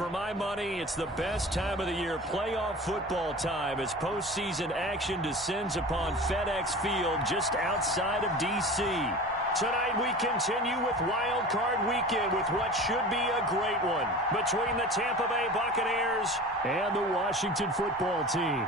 For my money, it's the best time of the year, playoff football time, as postseason action descends upon FedEx Field just outside of D.C. Tonight we continue with Wild Card Weekend with what should be a great one between the Tampa Bay Buccaneers and the Washington Football Team.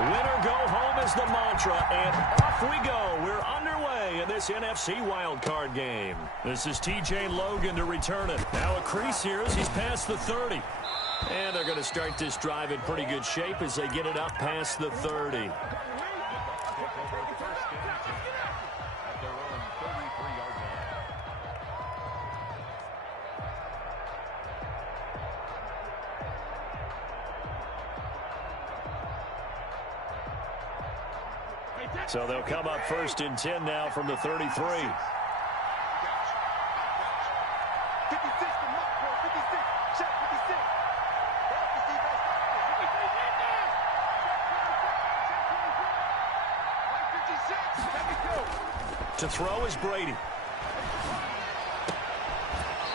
Winner go home is the mantra, and off we go. We're underway in this NFC wildcard game. This is T.J. Logan to return it. Now a crease here as he's past the 30. And they're going to start this drive in pretty good shape as they get it up past the 30. So they'll come up 1st and 10 now from the 33. To throw is Brady.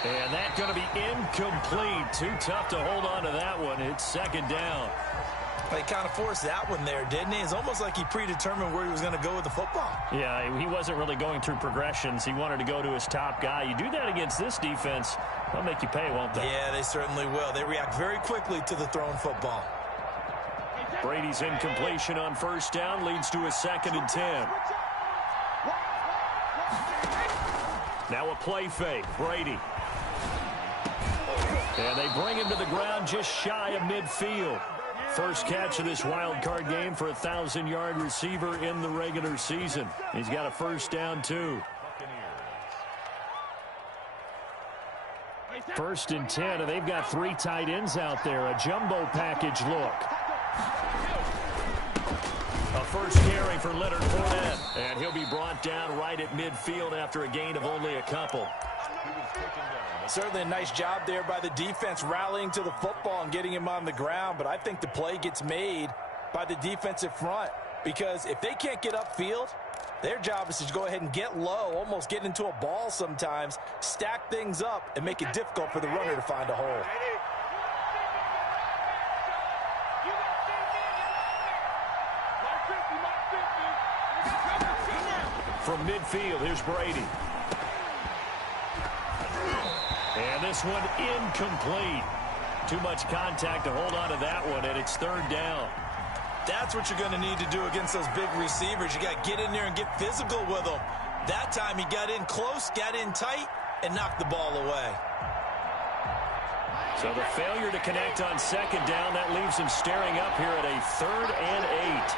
And that's going to be incomplete. Too tough to hold on to that one. It's 2nd down. He kind of forced that one there, didn't he? It's almost like he predetermined where he was going to go with the football. Yeah, he wasn't really going through progressions. He wanted to go to his top guy. You do that against this defense, they'll make you pay, won't they? Yeah, they certainly will. They react very quickly to the thrown football. Brady's incompletion on 1st down leads to a 2nd and 10. Now a play fake. Brady. And they bring him to the ground just shy of midfield. First catch of this wild card game for a 1,000-yard receiver in the regular season. He's got a 1st down, too. 1st and 10, and they've got 3 tight ends out there. A jumbo package look. A first carry for Leonard Fournette. And he'll be brought down right at midfield after a gain of only a couple. Certainly a nice job there by the defense rallying to the football and getting him on the ground. But I think the play gets made by the defensive front, because if they can't get upfield, their job is to go ahead and get low, almost get into a ball sometimes, stack things up, and make it difficult for the runner to find a hole. From midfield, here's Brady. And this one incomplete. Too much contact to hold on to that one, and it's 3rd down. That's what you're going to need to do against those big receivers. You got to get in there and get physical with them. That time he got in close, got in tight, and knocked the ball away. So the failure to connect on 2nd down, that leaves him staring up here at a 3rd and 8.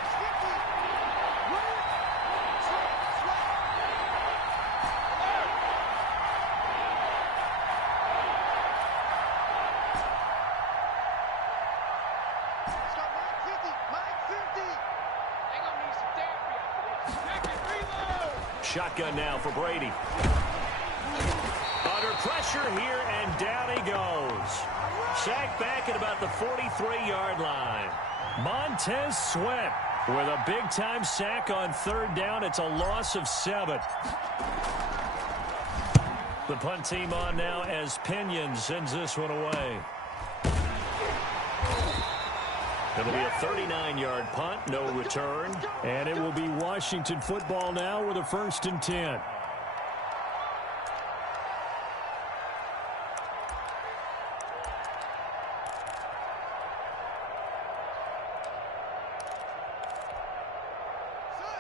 Shotgun now for Brady. Under pressure here, and down he goes. Sacked back at about the 43-yard line. Montez Sweat with a big-time sack on 3rd down. It's a loss of 7. The punt team on now as Pinion sends this one away. It'll be a 39-yard punt, no return. And it will be Washington football now with a 1st and 10.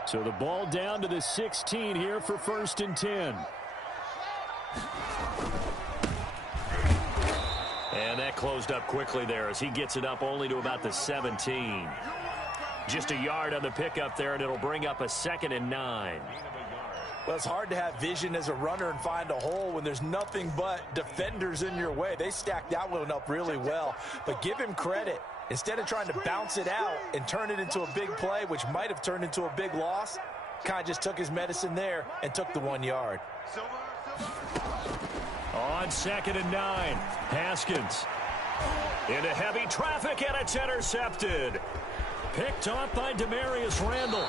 So the ball down to the 16 here for 1st and 10. And that closed up quickly there as he gets it up only to about the 17. Just a yard on the pickup there, and it'll bring up a 2nd and 9. Well, it's hard to have vision as a runner and find a hole when there's nothing but defenders in your way. They stacked that one up really well. But give him credit. Instead of trying to bounce it out and turn it into a big play, which might have turned into a big loss, kind of just took his medicine there and took the 1 yard. On 2nd and 9, Haskins into heavy traffic, and it's intercepted. Picked off by Demarius Randall.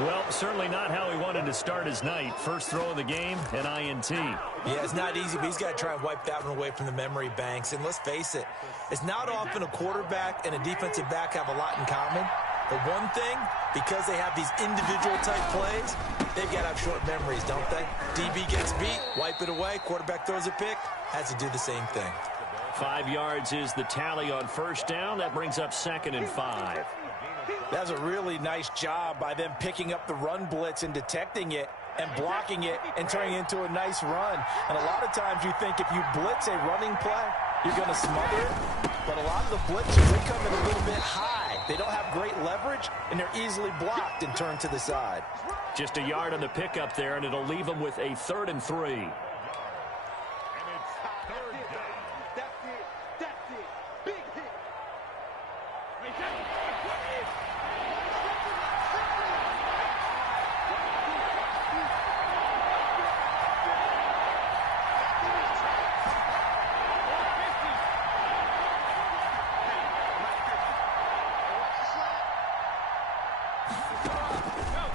Well, certainly not how he wanted to start his night. First throw of the game, an INT. Yeah, it's not easy, but he's got to try and wipe that one away from the memory banks. And let's face it, it's not often a quarterback and a defensive back have a lot in common. But one thing, because they have these individual type plays, they've got to have short memories, don't they? DB gets beat, wipe it away, quarterback throws a pick, has to do the same thing. 5 yards is the tally on first down. That brings up 2nd and 5. That was a really nice job by them picking up the run blitz and detecting it and blocking it and turning it into a nice run. And a lot of times you think if you blitz a running play, you're going to smother it. But a lot of the blitzers, they come in a little bit high. They don't have great leverage, and they're easily blocked and turned to the side. Just a yard on the pickup there, and it'll leave them with a 3rd and 3.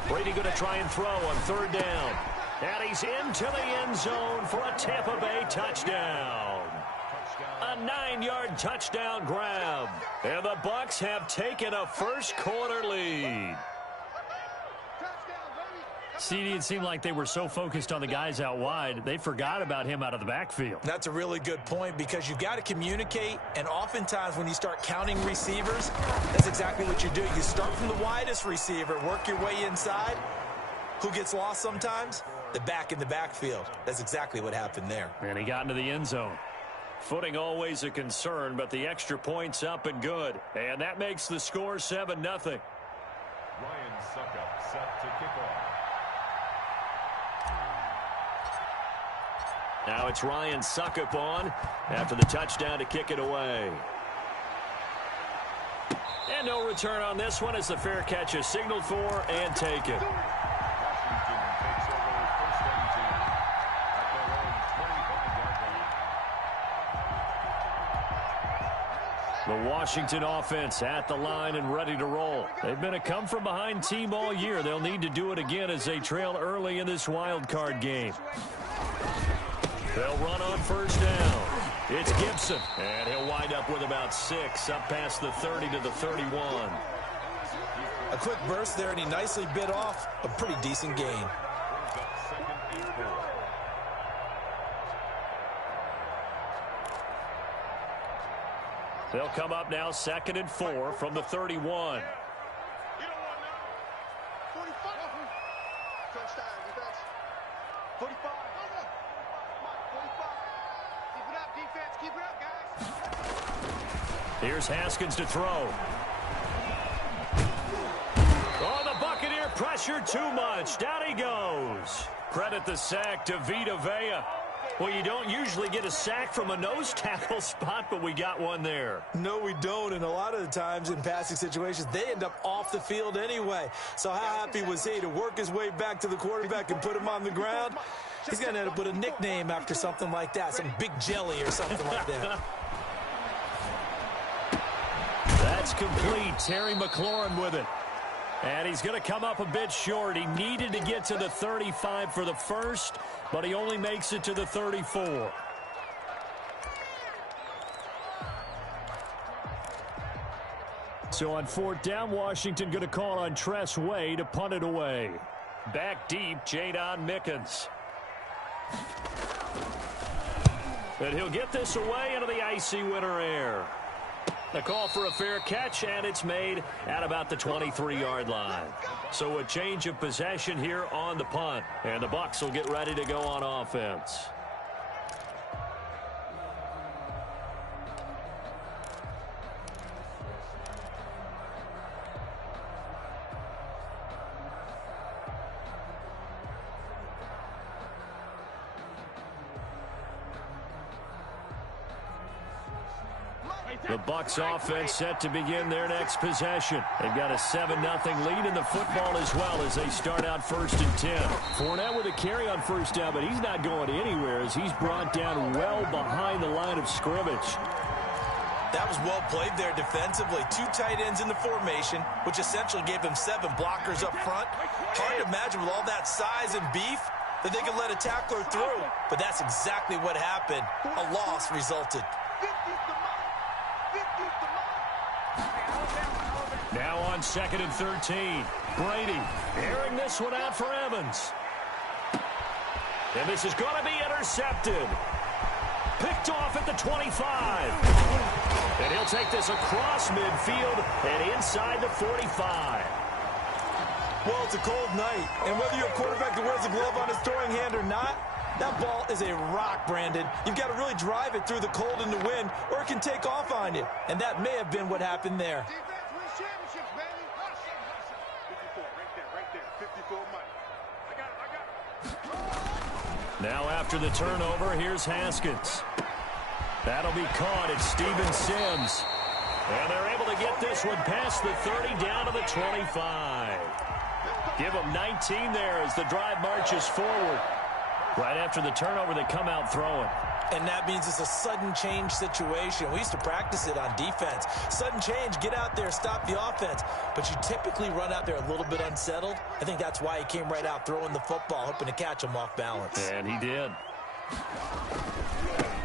Brady going to try and throw on 3rd down. And he's into the end zone for a Tampa Bay touchdown. A 9-yard touchdown grab. And the Bucs have taken a first-quarter lead. CD, it seemed like they were so focused on the guys out wide, they forgot about him out of the backfield. That's a really good point because you've got to communicate, and oftentimes when you start counting receivers, that's exactly what you do. You start from the widest receiver, work your way inside. Who gets lost sometimes? The back in the backfield. That's exactly what happened there. And he got into the end zone. Footing always a concern, but the extra point's up and good. And that makes the score 7-0. Ryan Suckup set to kick off. Now it's Ryan Suckup on after the touchdown to kick it away. And no return on this one as the fair catch is signaled for and taken. Washington takes over 1st and 10 at their own 25-yard line. The Washington offense at the line and ready to roll. They've been a come-from-behind team all year. They'll need to do it again as they trail early in this wild card game. They'll run on 1st down. It's Gibson, and he'll wind up with about 6, up past the 30 to the 31. A quick burst there, and he nicely bit off a pretty decent gain. They'll come up now 2nd and 4 from the 31. Here's Haskins to throw. Oh, the Buccaneer pressure too much. Down he goes. Credit the sack to Vita Vea. Well, you don't usually get a sack from a nose tackle spot, but we got one there. No, we don't, and a lot of the times in passing situations, they end up off the field anyway. So how happy was he to work his way back to the quarterback and put him on the ground? He's going to end up with a nickname after something like that, some Big Jelly or something like that. That's complete. Terry McLaurin with it. And he's going to come up a bit short. He needed to get to the 35 for the first, but he only makes it to the 34. So on 4th down, Washington going to call on Tress Way to punt it away. Back deep, Jadon Mickens. And he'll get this away into the icy winter air. The call for a fair catch, and it's made at about the 23-yard line. So a change of possession here on the punt, and the Bucs will get ready to go on offense. The Bucs offense set to begin their next possession. They've got a 7-0 lead in the football as well as they start out 1st and 10. Fournette with a carry on 1st down, but he's not going anywhere as he's brought down well behind the line of scrimmage. That was well played there defensively. 2 tight ends in the formation, which essentially gave them 7 blockers up front. Hard to imagine with all that size and beef that they could let a tackler through. But that's exactly what happened. A loss resulted. Now on 2nd and 13. Brady airing this one out for Evans. And this is going to be intercepted. Picked off at the 25. And he'll take this across midfield and inside the 45. Well, it's a cold night, and whether you're a quarterback that wears a glove on his throwing hand or not, that ball is a rock, Brandon. You've got to really drive it through the cold and the wind, or it can take off on you. And that may have been what happened there. Now after the turnover, here's Haskins. That'll be caught. It's Steven Sims. And they're able to get this one past the 30 down to the 25. Give them 19 there as the drive marches forward. Right after the turnover, they come out throwing. And that means it's a sudden change situation. We used to practice it on defense. Sudden change, get out there, stop the offense. But you typically run out there a little bit unsettled. I think that's why he came right out throwing the football, hoping to catch him off balance. And he did.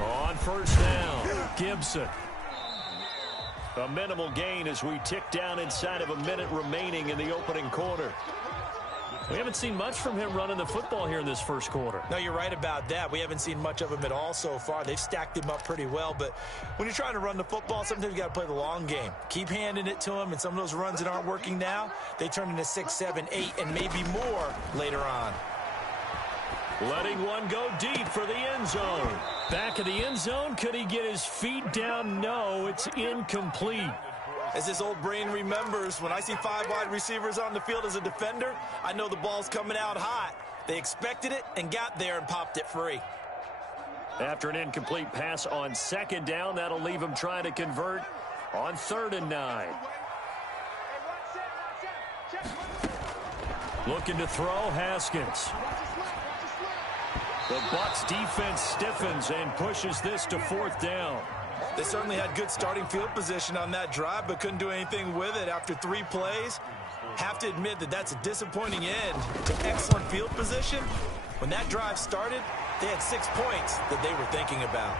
On first down, Gibson. A minimal gain as we tick down inside of a minute remaining in the opening quarter. We haven't seen much from him running the football here in this first quarter. No, you're right about that. We haven't seen much of him at all so far. They've stacked him up pretty well, but when you're trying to run the football, sometimes you got to play the long game. Keep handing it to him, and some of those runs that aren't working now, they turn into 6, 7, 8, and maybe more later on. Letting one go deep for the end zone. Back of the end zone, could he get his feet down? No, it's incomplete. As this old brain remembers, when I see 5 wide receivers on the field as a defender, I know the ball's coming out hot. They expected it and got there and popped it free. After an incomplete pass on 2nd down, that'll leave him trying to convert on 3rd and 9. Looking to throw, Haskins. The Bucs defense stiffens and pushes this to 4th down. They certainly had good starting field position on that drive, but couldn't do anything with it after 3 plays. Have to admit that that's a disappointing end to excellent field position. When that drive started, they had 6 points that they were thinking about.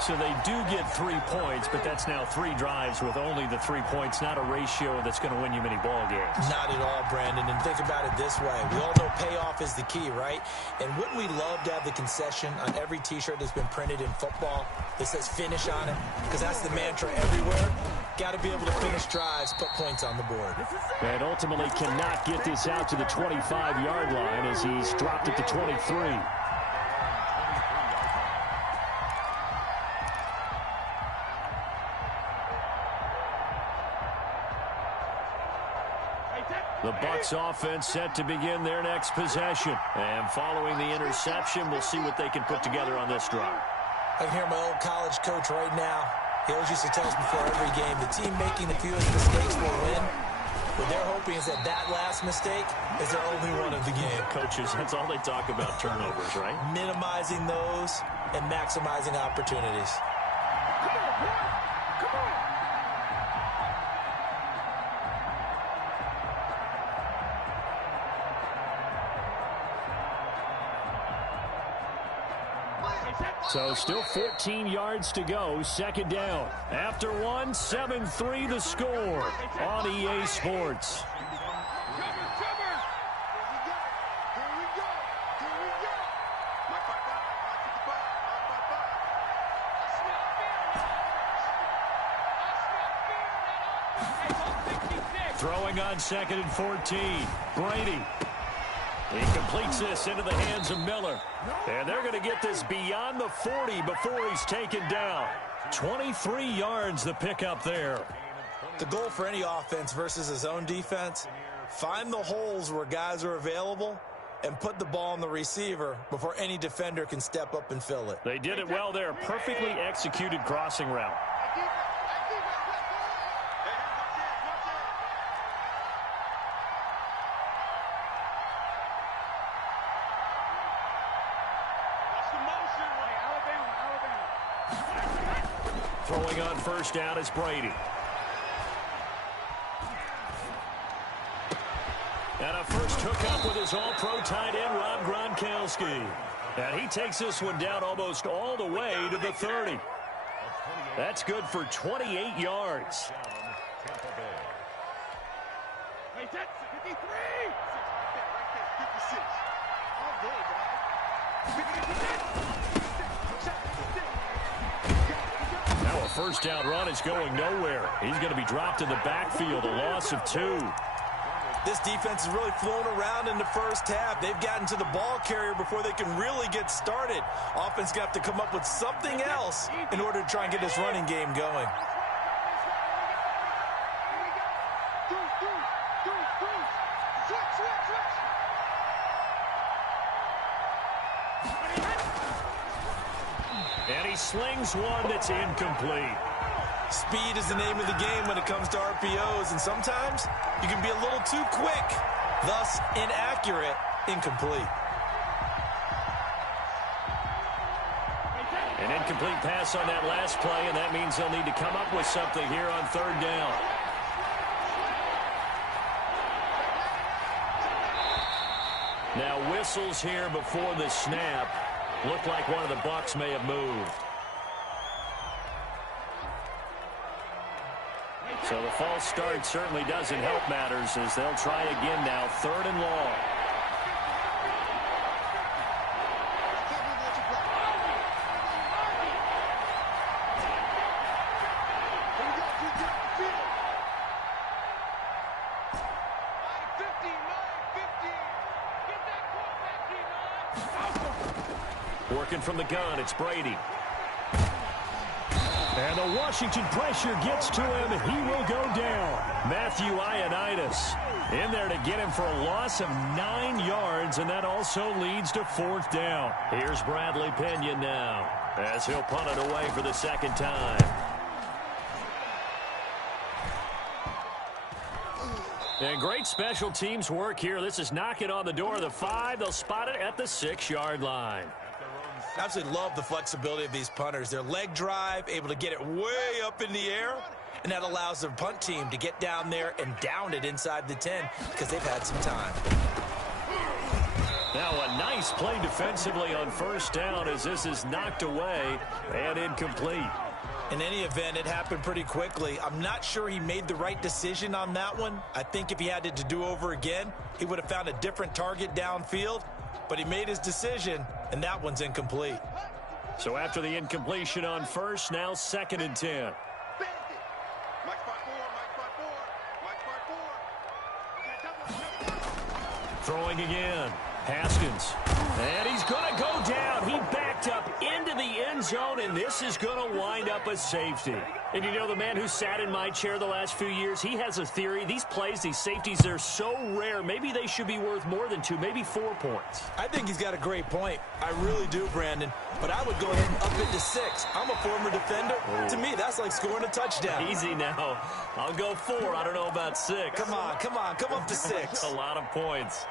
So they do get 3 points, but that's now 3 drives with only the 3 points, not a ratio that's going to win you many ball games. Not at all, Brandon, and think about it this way. We all know payoff is the key, right? And wouldn't we love to have the concession on every T-shirt that's been printed in football that says finish on it? Because that's the mantra everywhere. Got to be able to finish drives, put points on the board. And ultimately cannot get this out to the 25-yard line as he's dropped it to 23. The Bucs offense set to begin their next possession. And following the interception, we'll see what they can put together on this drive. I can hear my old college coach right now. He always used to tell us before every game, the team making the fewest mistakes will win. What they're hoping is that that last mistake is their only one of the game. Coaches, that's all they talk about, turnovers, right? Minimizing those and maximizing opportunities. Come on, boy. Come on. So still 14 yards to go, 2nd down. After 1, 7-3 the score on EA Sports. Throwing on 2nd and 14. Brady. He completes this into the hands of Miller. And they're going to get this beyond the 40 before he's taken down. 23 yards the pickup there. The goal for any offense versus his own defense, find the holes where guys are available and put the ball on the receiver before any defender can step up and fill it. They did it well there. Perfectly executed crossing route. Throwing on first down is Brady. And a first hookup with his all-pro tight end, Rob Gronkowski. And he takes this one down almost all the way to the 30. That's good for 28 yards. Now a first down run is going nowhere. He's going to be dropped in the backfield, a loss of 2. This defense is really flown around in the first half. They've gotten to the ball carrier before they can really get started. Offense got to come up with something else in order to try and get this running game going. And he slings one that's incomplete. Speed is the name of the game when it comes to RPOs, and sometimes you can be a little too quick, thus inaccurate, incomplete. An incomplete pass on that last play, and that means they'll need to come up with something here on third down. Now whistles here before the snap. Looked like one of the Bucs may have moved. So the false start certainly doesn't help matters as they'll try again now, third and long. Working from the gun, it's Brady. And the Washington pressure gets to him, and he will go down. Matthew Ioannidis in there to get him for a loss of 9 yards, and that also leads to fourth down. Here's Bradley Pena now as he'll punt it away for the second time. And great special teams work here. This is knocking on the door of the 5. They'll spot it at the 6-yard line. I absolutely love the flexibility of these punters. Their leg drive, able to get it way up in the air, and that allows their punt team to get down there and down it inside the 10 because they've had some time. Now a nice play defensively on first down as this is knocked away and incomplete. In any event, it happened pretty quickly. I'm not sure he made the right decision on that one. I think if he had it to do over again, he would have found a different target downfield. But he made his decision, and that one's incomplete. So after the incompletion on first, now 2nd and 10. Throwing again. Haskins. And he's going to go down. He backed up into the end zone, and this is going to wind up a safety. And you know, the man who sat in my chair the last few years, he has a theory. These plays, these safeties, they're so rare. Maybe they should be worth more than 2, maybe 4 points. I think he's got a great point. I really do, Brandon. But I would go ahead and up it to 6. I'm a former defender. Oh. To me, that's like scoring a touchdown. Easy now. I'll go 4. I don't know about 6. Come on. Come up to 6. A lot of points.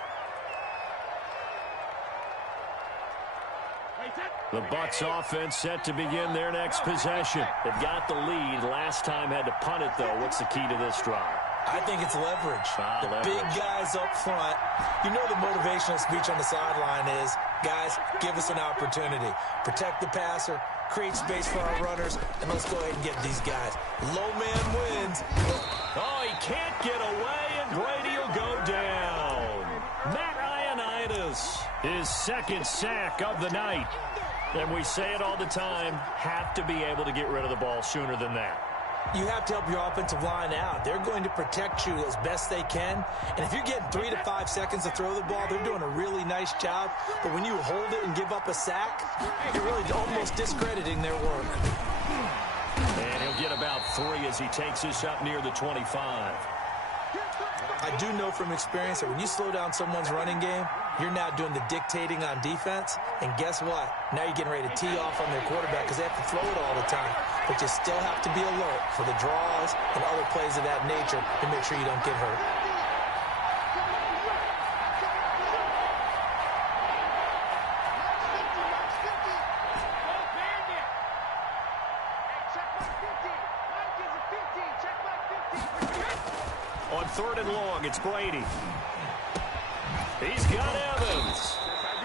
The Bucs offense set to begin their next possession. They've got the lead. Last time had to punt it, though. What's the key to this drive? I think it's leverage. Leverage. Big guys up front. You know the motivational speech on the sideline is, guys, give us an opportunity. Protect the passer, create space for our runners, and let's go ahead and get these guys. Low man wins. Oh, he can't get away, and Brady will go down. Matt Ioannidis, his second sack of the night. And we say it all the time, have to be able to get rid of the ball sooner than that. You have to help your offensive line out. They're going to protect you as best they can. And if you're getting 3 to 5 seconds to throw the ball, they're doing a really nice job. But when you hold it and give up a sack, you're really almost discrediting their work. And he'll get about 3 as he takes this up near the 25. I do know from experience that when you slow down someone's running game, you're now doing the dictating on defense. And guess what? Now you're getting ready to tee off on their quarterback because they have to throw it all the time. But you still have to be alert for the draws and other plays of that nature to make sure you don't get hurt. On 3rd and long, it's Brady. He's got Evans.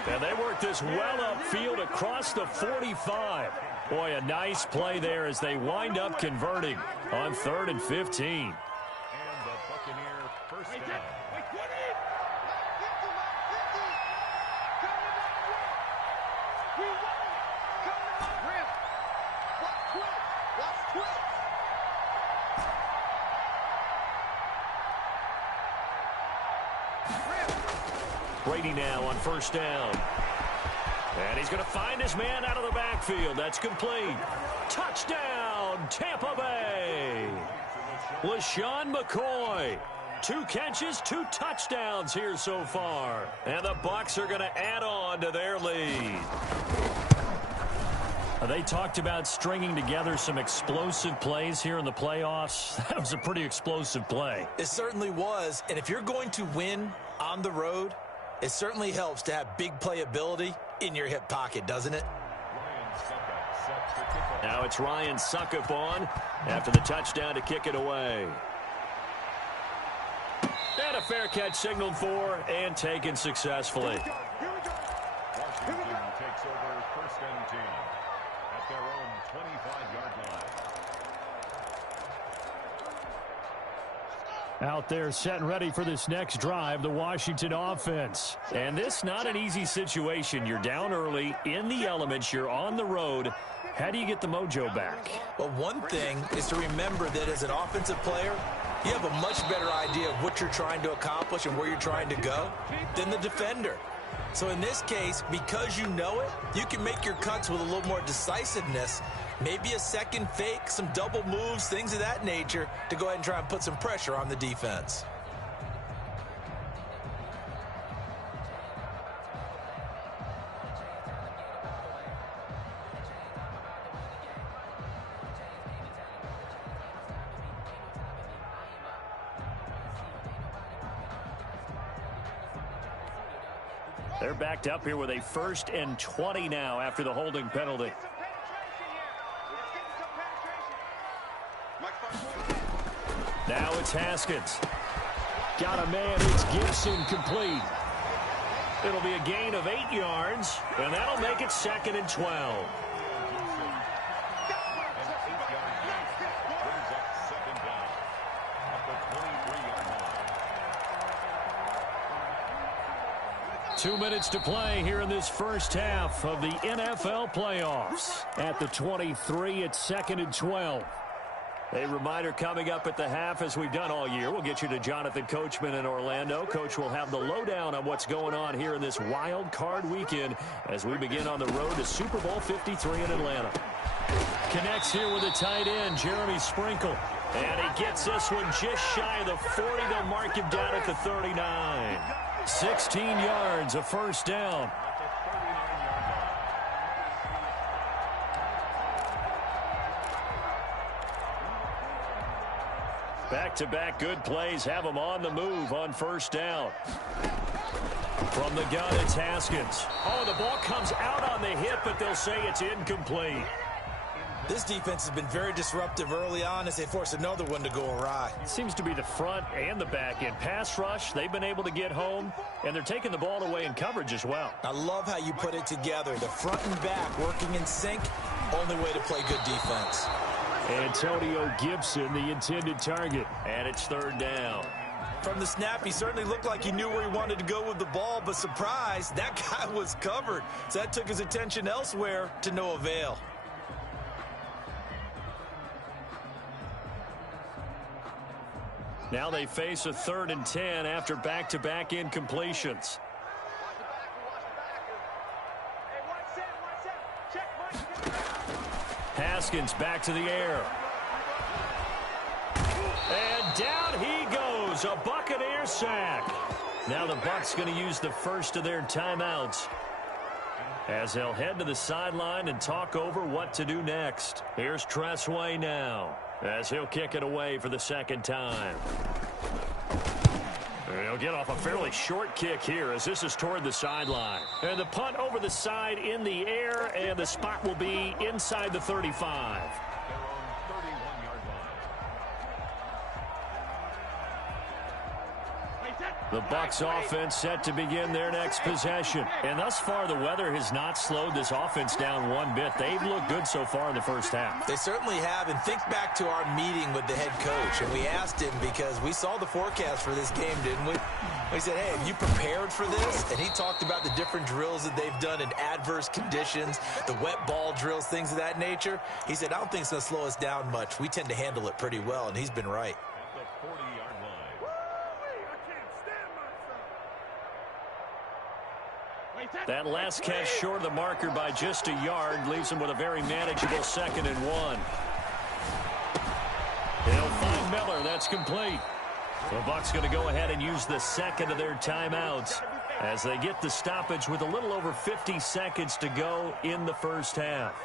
And they work this well upfield across the 45. Boy, a nice play there as they wind up converting on 3rd and 15. And the Buccaneer first down. Brady now on 1st down. And he's going to find his man out of the backfield. That's complete. Touchdown, Tampa Bay. LaShawn McCoy. 2 catches, 2 touchdowns here so far. And the Bucs are going to add on to their lead. They talked about stringing together some explosive plays here in the playoffs. That was a pretty explosive play. It certainly was. And if you're going to win on the road, it certainly helps to have big playability in your hip pocket, doesn't it? Now it's Ryan Suckup on after the touchdown to kick it away. And a fair catch signaled for and taken successfully. Washington takes over 1st and 10 at their own 25-yard line. Out there set and ready for this next drive, the Washington offense. And this not an easy situation. You're down early, in the elements, you're on the road. How do you get the mojo back? Well, one thing is to remember that as an offensive player, you have a much better idea of what you're trying to accomplish and where you're trying to go than the defender. So in this case, because you know it, you can make your cuts with a little more decisiveness. Maybe a second fake, some double moves, things of that nature to go ahead and try and put some pressure on the defense. They're backed up here with a 1st and 20 now after the holding penalty. Now it's Haskins. Got a man. It's Gibson complete. It'll be a gain of 8 yards, and that'll make it 2nd and 12. 2 minutes to play here in this first half of the NFL playoffs. At the 23, it's 2nd and 12. A reminder coming up at the half, as we've done all year. We'll get you to Jonathan Coachman in Orlando. Coach will have the lowdown on what's going on here in this wild card weekend as we begin on the road to Super Bowl 53 in Atlanta. Connects here with a tight end, Jeremy Sprinkle. And he gets this one just shy of the 40. They'll mark him down at the 39. 16 yards, a 1st down. Back-to-back good plays have them on the move on 1st down. From the gun, it's Haskins. Oh, the ball comes out on the hip, but they'll say it's incomplete. This defense has been very disruptive early on as they force another one to go awry. It seems to be the front and the back end. Pass rush, they've been able to get home, and they're taking the ball away in coverage as well. I love how you put it together. The front and back working in sync, only way to play good defense. Antonio Gibson, the intended target, and it's 3rd down. From the snap, he certainly looked like he knew where he wanted to go with the ball, but surprise, that guy was covered. So that took his attention elsewhere to no avail. Now they face a 3rd and 10 after back-to-back incompletions. Haskins back to the air. And down he goes, a Buccaneer sack. Now the Bucs going to use the first of their timeouts as they'll head to the sideline and talk over what to do next. Here's Tressway now as he'll kick it away for the 2nd time. He'll get off a fairly short kick here as this is toward the sideline. And the punt over the side in the air, and the spot will be inside the 35. The Bucs offense set to begin their next possession. And thus far, the weather has not slowed this offense down one bit. They've looked good so far in the first half. They certainly have. And think back to our meeting with the head coach. And we asked him because we saw the forecast for this game, didn't we? We said, hey, have you prepared for this? And he talked about the different drills that they've done in adverse conditions, the wet ball drills, things of that nature. He said, I don't think it's going to slow us down much. We tend to handle it pretty well, and he's been right. At the 40-yard line. That last catch short of the marker by just a yard leaves him with a very manageable 2nd and 1. He'll find Miller. That's complete. The Bucs going to go ahead and use the second of their timeouts as they get the stoppage with a little over 50 seconds to go in the first half.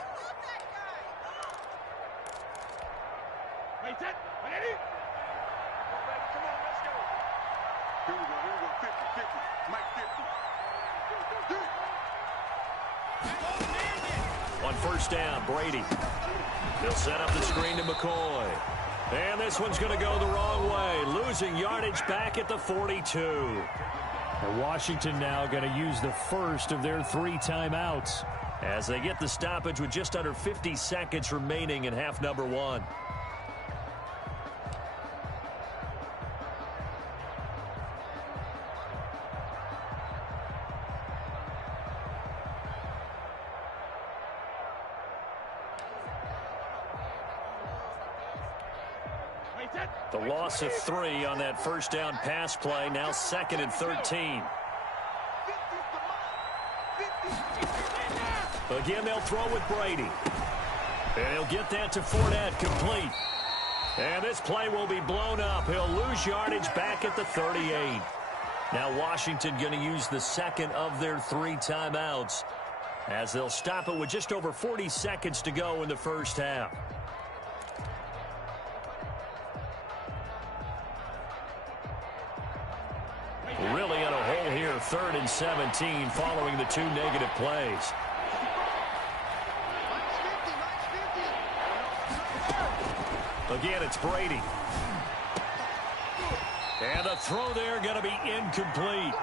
On first down, Brady. He'll set up the screen to McCoy. And this one's going to go the wrong way, losing yardage back at the 42. And Washington now going to use the first of their 3 timeouts as they get the stoppage with just under 50 seconds remaining in half number 1. The loss of 3 on that first down pass play, now 2nd and 13. Again, they'll throw with Brady. And he'll get that to Fournette, complete. And this play will be blown up. He'll lose yardage back at the 38. Now Washington going to use the second of their 3 timeouts as they'll stop it with just over 40 seconds to go in the first half. Really in a hole here, 3rd and 17 following the 2 negative plays. Again, it's Brady. And the throw there going to be incomplete.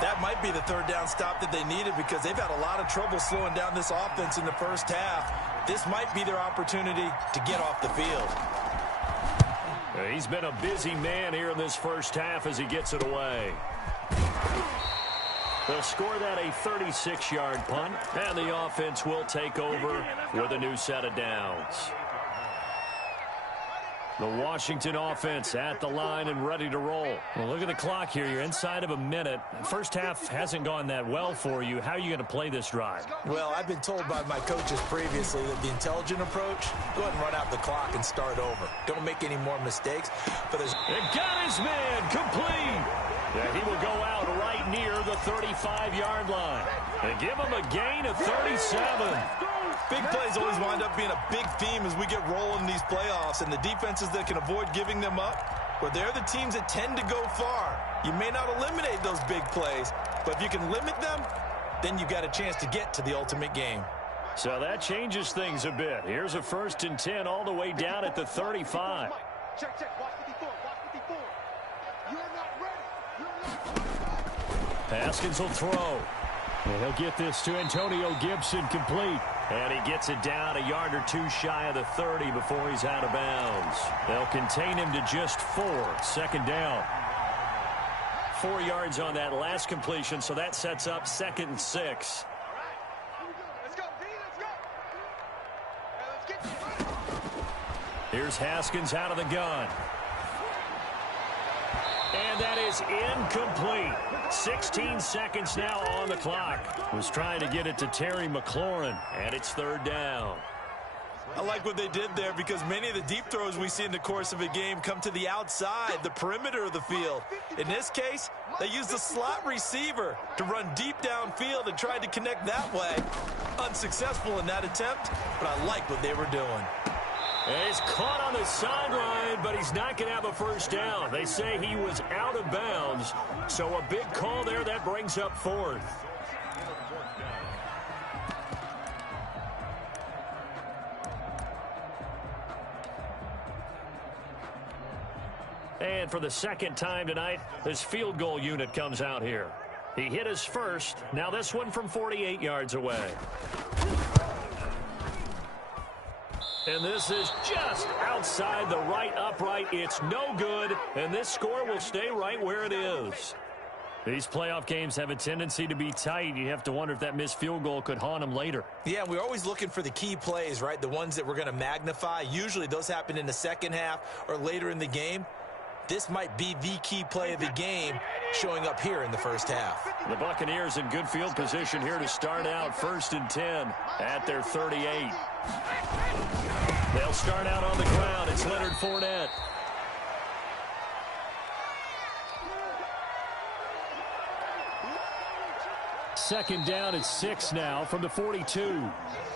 That might be the 3rd down stop that they needed because they've had a lot of trouble slowing down this offense in the first half. This might be their opportunity to get off the field. He's been a busy man here in this first half as he gets it away. They'll score that a 36-yard punt, and the offense will take over with a new set of downs. The Washington offense at the line and ready to roll. Well, look at the clock here. You're inside of a minute. First half hasn't gone that well for you. How are you going to play this drive? Well, I've been told by my coaches previously that the intelligent approach, go ahead and run out the clock and start over. Don't make any more mistakes. But there's... It got his man complete. Yeah, he will go out right near the 35-yard line and give him a gain of 37. Big plays always wind up being a big theme as we get rolling in these playoffs, and the defenses that can avoid giving them up, well, they're the teams that tend to go far. You may not eliminate those big plays, but if you can limit them, then you've got a chance to get to the ultimate game. So that changes things a bit. Here's a 1st and 10 all the way down at the 35. Check. Watch 54. You're not ready. Haskins will throw. And he'll get this to Antonio Gibson, complete. And he gets it down a yard or 2 shy of the 30 before he's out of bounds. They'll contain him to just 4. 2nd down. 4 yards on that last completion, so that sets up 2nd and 6. Let's go, D, let's go. Here's Haskins out of the gun. And that is incomplete. 16 seconds now on the clock. Was trying to get it to Terry McLaurin, and it's 3rd down. I like what they did there because many of the deep throws we see in the course of a game come to the outside, the perimeter of the field. In this case, they used the slot receiver to run deep downfield and tried to connect that way. Unsuccessful in that attempt, but I like what they were doing. And he's caught on the sideline, but he's not going to have a first down. They say he was out of bounds, so a big call there that brings up 4th. And for the second time tonight, this field goal unit comes out here. He hit his first. Now this one from 48 yards away. And this is just outside the right upright. It's no good, and this score will stay right where it is. These playoff games have a tendency to be tight. You have to wonder if that missed field goal could haunt them later. Yeah, we're always looking for the key plays, right? The ones that we're going to magnify. Usually those happen in the second half or later in the game. This might be the key play of the game showing up here in the first half. The Buccaneers in good field position here to start out 1st and 10 at their 38. They'll start out on the ground. It's Leonard Fournette. Second down at 6 now from the 42.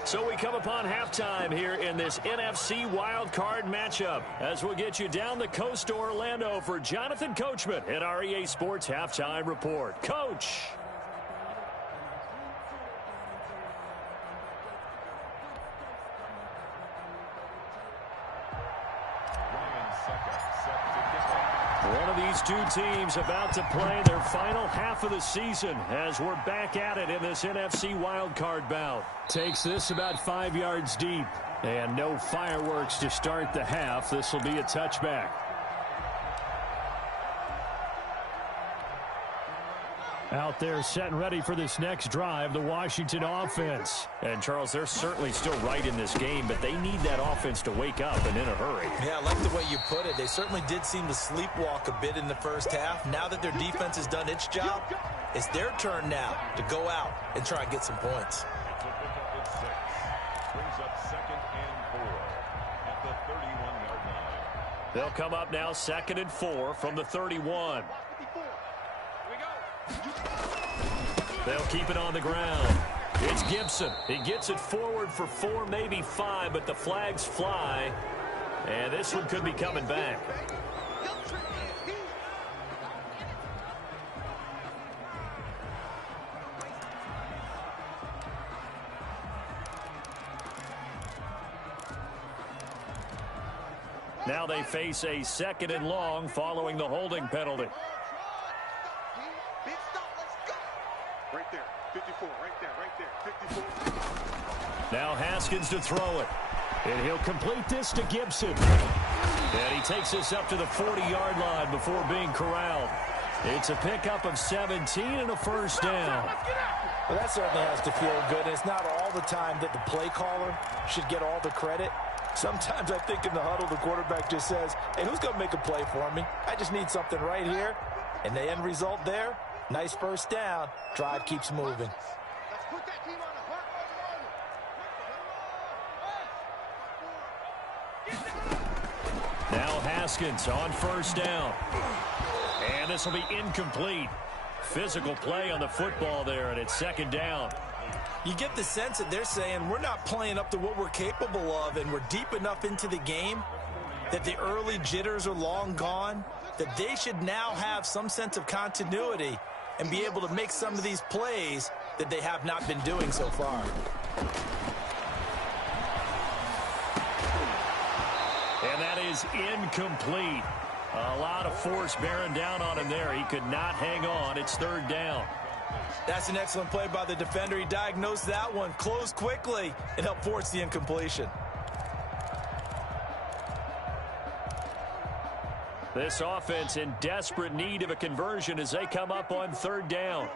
So we come upon halftime here in this NFC wildcard matchup as we'll get you down the coast to Orlando for Jonathan Coachman at our EA Sports Halftime Report. Coach. One of these two teams about to play their final half of the season as we're back at it in this NFC wildcard bout. Takes this about 5 yards deep. And no fireworks to start the half. This will be a touchback. Out there set and ready for this next drive, the Washington offense. And, Charles, they're certainly still right in this game, but they need that offense to wake up and in a hurry. Yeah, I like the way you put it. They certainly did seem to sleepwalk a bit in the first half. Now that their defense has done its job, it's their turn now to go out and try and get some points. Brings up 2nd and 4 at the 31-yard line. They'll come up now 2nd and 4 from the 31. They'll keep it on the ground. It's Gibson. He gets it forward for 4, maybe 5, but the flags fly. And this one could be coming back. Now they face a 2nd and long following the holding penalty. Right there, 54, right there, 54. Now Haskins to throw it. And he'll complete this to Gibson. And he takes this up to the 40-yard line before being corralled. It's a pickup of 17 and a first down. Well, that certainly has to feel good. It's not all the time that the play caller should get all the credit. Sometimes I think in the huddle, the quarterback just says, hey, who's going to make a play for me? I just need something right here. And the end result there, nice first down. Drive keeps moving. Now Haskins on first down. And this will be incomplete. Physical play on the football there, and it's 2nd down. You get the sense that they're saying we're not playing up to what we're capable of, and we're deep enough into the game that the early jitters are long gone, that they should now have some sense of continuity and be able to make some of these plays that they have not been doing so far. And that is incomplete. A lot of force bearing down on him there. He could not hang on. It's 3rd down. That's an excellent play by the defender. He diagnosed that one, closed quickly, and helped force the incompletion. This offense in desperate need of a conversion as they come up on 3rd down.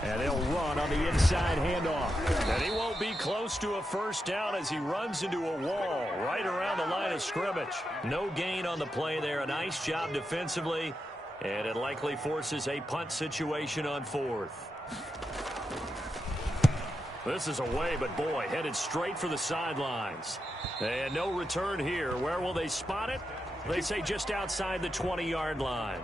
And they'll run on the inside handoff. And he won't be close to a first down as he runs into a wall right around the line of scrimmage. No gain on the play there. A nice job defensively. And it likely forces a punt situation on 4th. This is away, but boy, headed straight for the sidelines. And no return here. Where will they spot it? They say just outside the 20-yard line.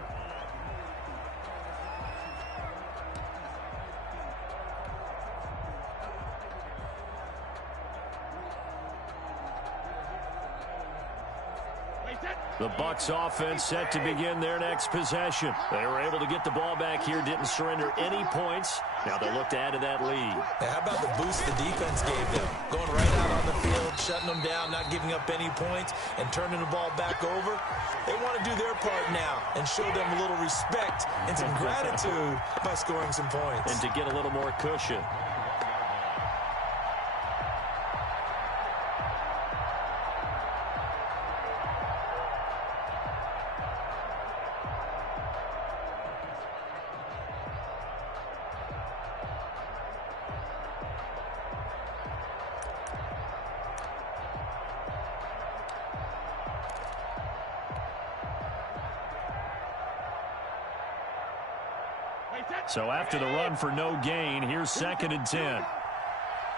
The Bucs offense set to begin their next possession. They were able to get the ball back here, didn't surrender any points. Now they'll look to add to that lead. How about the boost the defense gave them? Going right out on the field, shutting them down, not giving up any points, and turning the ball back over. They want to do their part now and show them a little respect and some gratitude by scoring some points. And to get a little more cushion. So after the run for no gain, here's 2nd and 10. Here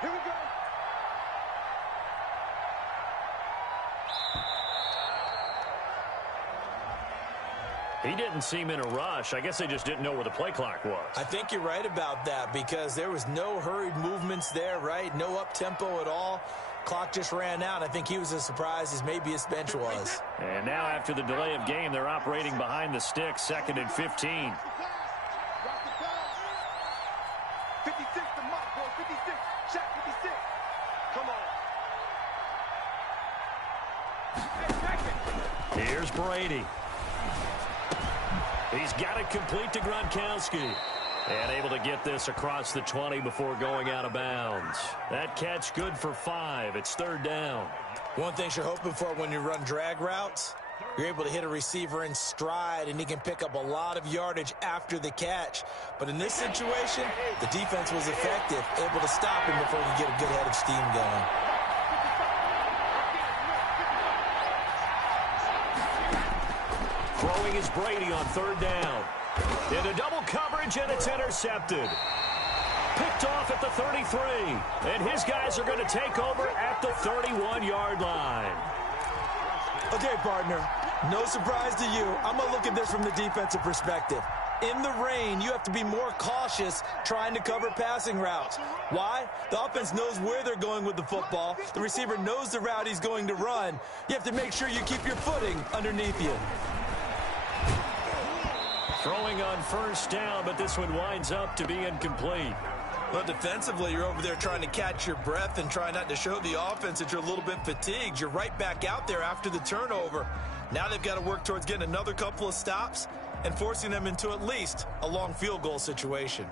we go. He didn't seem in a rush. I guess they just didn't know where the play clock was. I think you're right about that because there was no hurried movements there, right? No up-tempo at all. Clock just ran out. I think he was as surprised as maybe his bench was. And now after the delay of game, they're operating behind the sticks, 2nd and 15. 56 to Mike, boy. 56. Shot 56. Come on. Here's Brady. He's got it complete to Gronkowski. And able to get this across the 20 before going out of bounds. That catch good for 5. It's 3rd down. One thing you're hoping for when you run drag routes, you're able to hit a receiver in stride, and he can pick up a lot of yardage after the catch. But in this situation, the defense was effective, able to stop him before he could get a good head of steam going. Throwing is Brady on 3rd down. Into double coverage, and it's intercepted. Picked off at the 33. And his guys are going to take over at the 31-yard line. Okay, partner, no surprise to you. I'm going to look at this from the defensive perspective. In the rain, you have to be more cautious trying to cover passing routes. Why? The offense knows where they're going with the football. The receiver knows the route he's going to run. You have to make sure you keep your footing underneath you. Throwing on 1st down, but this one winds up to be incomplete. Well, defensively, you're over there trying to catch your breath and try not to show the offense that you're a little bit fatigued. You're right back out there after the turnover. Now they've got to work towards getting another couple of stops and forcing them into at least a long field goal situation.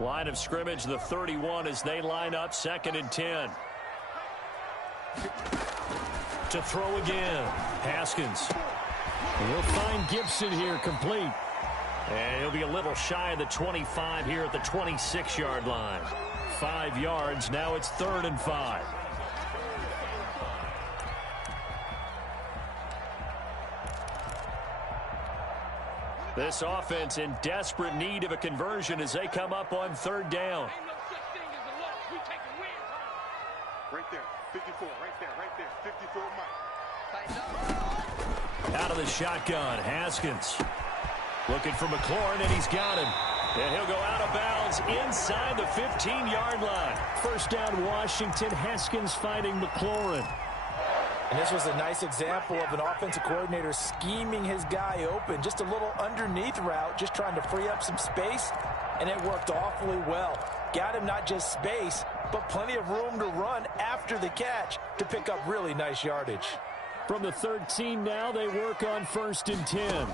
Line of scrimmage, the 31 as they line up, 2nd and 10. To throw again, Haskins. He'll find Gibson here complete. And he'll be a little shy of the 25 here at the 26-yard line. 5 yards, now it's 3rd and 5. This offense in desperate need of a conversion as they come up on 3rd down. Right there. 54. Right there. 54 Mike. Out of the shotgun, Haskins. Looking for McLaurin, and he's got him. And he'll go out of bounds inside the 15-yard line. 1st down, Washington. Haskins finding McLaurin. And this was a nice example of an offensive coordinator scheming his guy open. Just a little underneath route, just trying to free up some space, and it worked awfully well. Got him not just space, but plenty of room to run after the catch to pick up really nice yardage. From the 13 now, they work on 1st and 10.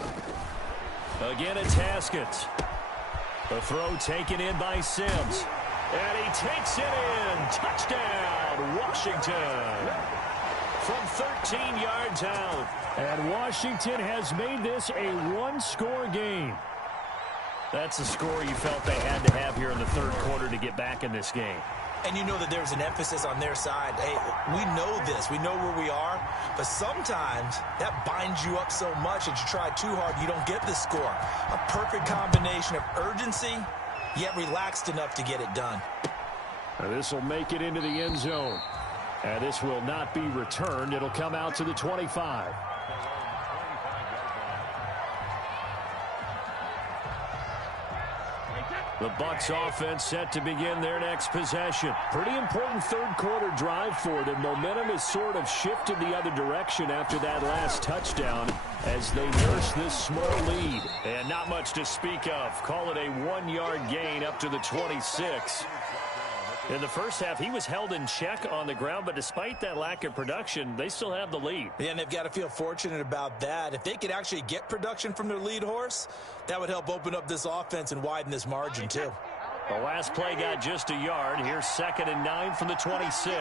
Again, it's Haskins. The throw taken in by Sims. And he takes it in. Touchdown, Washington. From 13 yards out. And Washington has made this a one-score game. That's the score you felt they had to have here in the 3rd quarter to get back in this game. And you know that there's an emphasis on their side. Hey, we know this. We know where we are. But sometimes that binds you up so much that you try too hard, you don't get the score. A perfect combination of urgency, yet relaxed enough to get it done. This will make it into the end zone. And this will not be returned. It'll come out to the 25. The Bucs offense set to begin their next possession. Pretty important third-quarter drive for them. Momentum has sort of shifted the other direction after that last touchdown as they nurse this small lead. And not much to speak of. Call it a 1-yard gain up to the 26. In the first half, he was held in check on the ground, but despite that lack of production, they still have the lead. Yeah, and they've got to feel fortunate about that. If they could actually get production from their lead horse, that would help open up this offense and widen this margin, too. The last play got just a yard. Here's 2nd and 9 from the 26.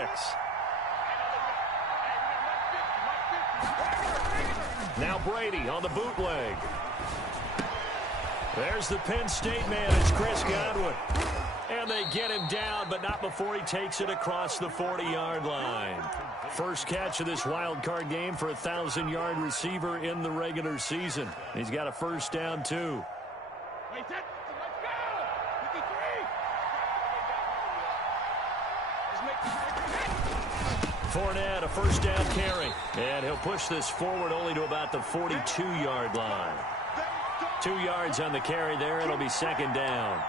Now Brady on the bootleg. There's the Penn State man. It's Chris Godwin. And they get him down, but not before he takes it across the 40-yard line. First catch of this wild card game for a 1,000-yard receiver in the regular season. He's got a first down, too. Fournette, a first down carry. And he'll push this forward only to about the 42-yard line. 2 yards on the carry there. It'll be 2nd down.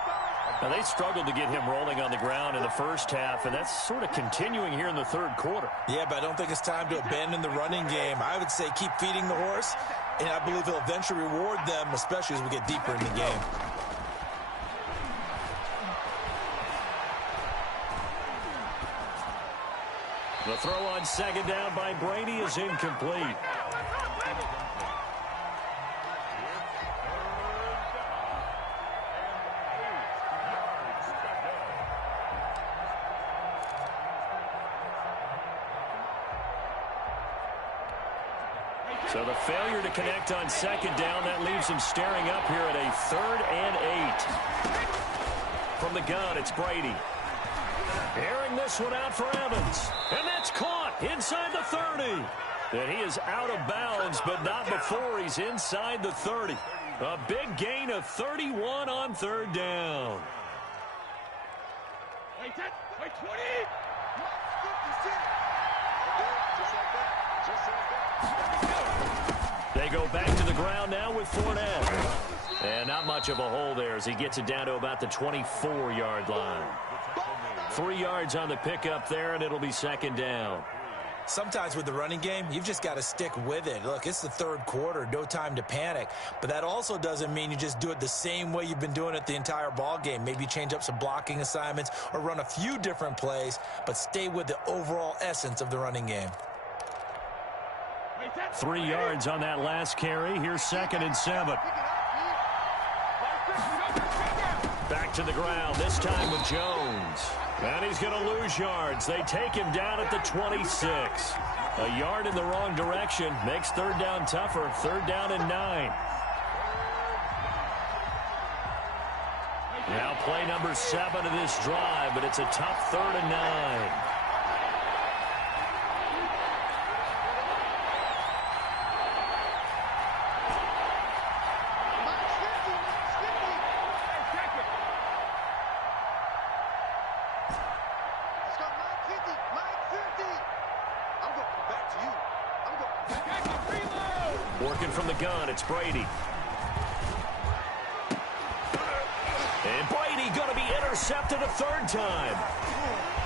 Now, they struggled to get him rolling on the ground in the first half, and that's sort of continuing here in the third quarter. Yeah, but I don't think it's time to abandon the running game. I would say keep feeding the horse, and I believe he'll eventually reward them, especially as we get deeper in the game. The throw on 2nd down by Brady is incomplete. So the failure to connect on 2nd down, that leaves him staring up here at a 3rd and 8. From the gun, it's Brady. Airing this one out for Evans. And that's caught inside the 30. And he is out of bounds, but not before he's inside the 30. A big gain of 31 on 3rd down. Wait 20. They go back to the ground now with Fournette. And not much of a hole there as he gets it down to about the 24-yard line. 3 yards on the pickup there, and it'll be 2nd down. Sometimes with the running game, you've just got to stick with it. Look, it's the third quarter, no time to panic. But that also doesn't mean you just do it the same way you've been doing it the entire ball game. Maybe change up some blocking assignments or run a few different plays, but stay with the overall essence of the running game. 3 yards on that last carry. Here's 2nd and 7. Back to the ground, this time with Jones. And he's going to lose yards. They take him down at the 26. A yard in the wrong direction makes 3rd down tougher. 3rd down and 9. Now play number 7 of this drive, but it's a tough 3rd and 9. Working from the gun, it's Brady. And Brady going to be intercepted a 3rd time.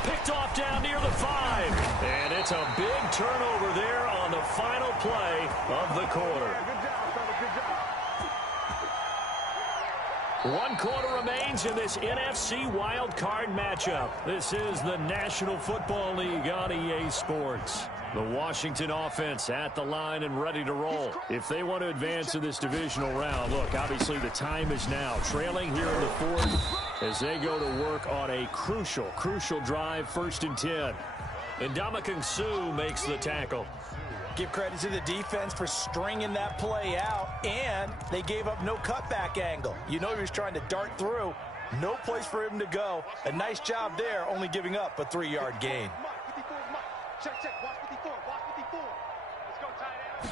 Picked off down near the 5. And it's a big turnover there on the final play of the quarter. 1 quarter remains in this NFC wild card matchup. This is the National Football League on EA Sports. The Washington offense at the line and ready to roll. If they want to advance in this divisional round, look, obviously the time is now. Trailing here in the 4th as they go to work on a crucial drive, 1st and 10. And Ndamukong Suh makes the tackle. Give credit to the defense for stringing that play out, and they gave up no cutback angle. You know he was trying to dart through. No place for him to go. A nice job there, only giving up a 3-yard gain. Check. Watch 54. Let's go, tight end.